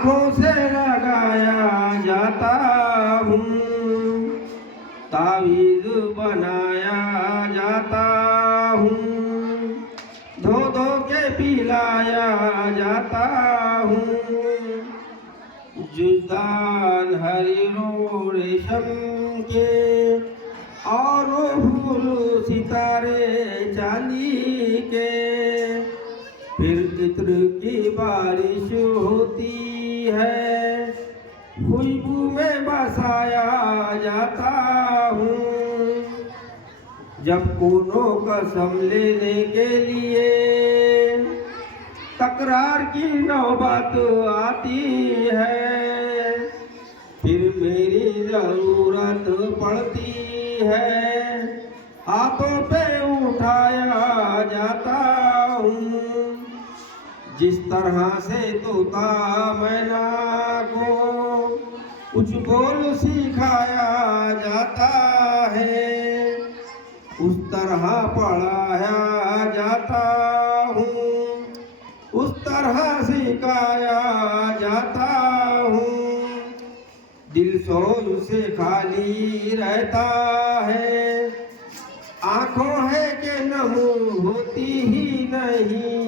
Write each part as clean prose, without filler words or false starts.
आँखों से लगाया जाता हूँ, तावीज़ बनाया जाता हूँ, धो धो के पिलाया जाता हूँ। जुदान हरीरो रेशम के और फूल सितारे चांदी के, फिर इत्र की बारिश होती है, खुशबू में बसाया जाता हूँ। जब कोनो कसम लेने के लिए तकरार की नौबत आती है, फिर मेरी जरूरत पड़ती है, हाथों पे उठाया जाता हूँ। जिस तरह से तोता मैना को कुछ बोल सिखाया जाता है, उस तरह पढ़ाया जाता हूँ, उस तरह सिखाया जाता हूँ। दिल सोच से खाली रहता है, आँखों है कि नम होती ही नहीं।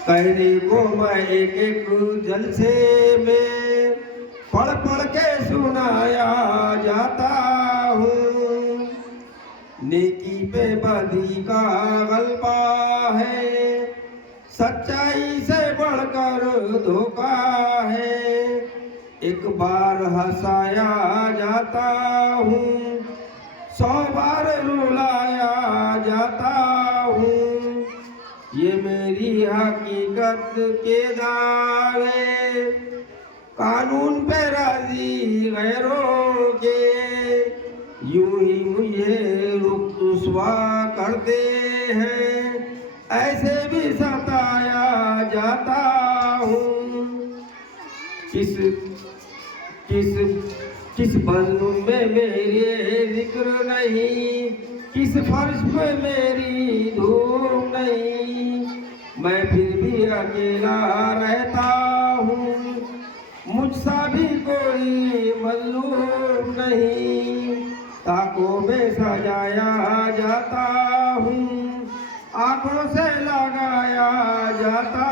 कहने को मैं एक एक जलसे में पढ़ पढ़ के सुनाया जाता हूँ। नेकी पे बदी का गलबा है, सच्चाई से बढ़कर धोखा है। एक बार हंसाया जाता हूँ, 100 बार रुलाया जाता हूँ। ये मेरी हकीकत के दावे, कानून पे राजी गैरों के, यूं ही मुझे रुस्वा करते हैं, ऐसे भी सताया जाता हूँ। किस किस किस बज़्म में मेरे जिक्र नहीं, किस फर्श पे मेरी धूम नहीं, मैं फिर भी अकेला रहता हूँ, मुझसा भी कोई मजलूम नहीं। ताकों में सजाया जाता हूँ, आँखों से लगाया जाता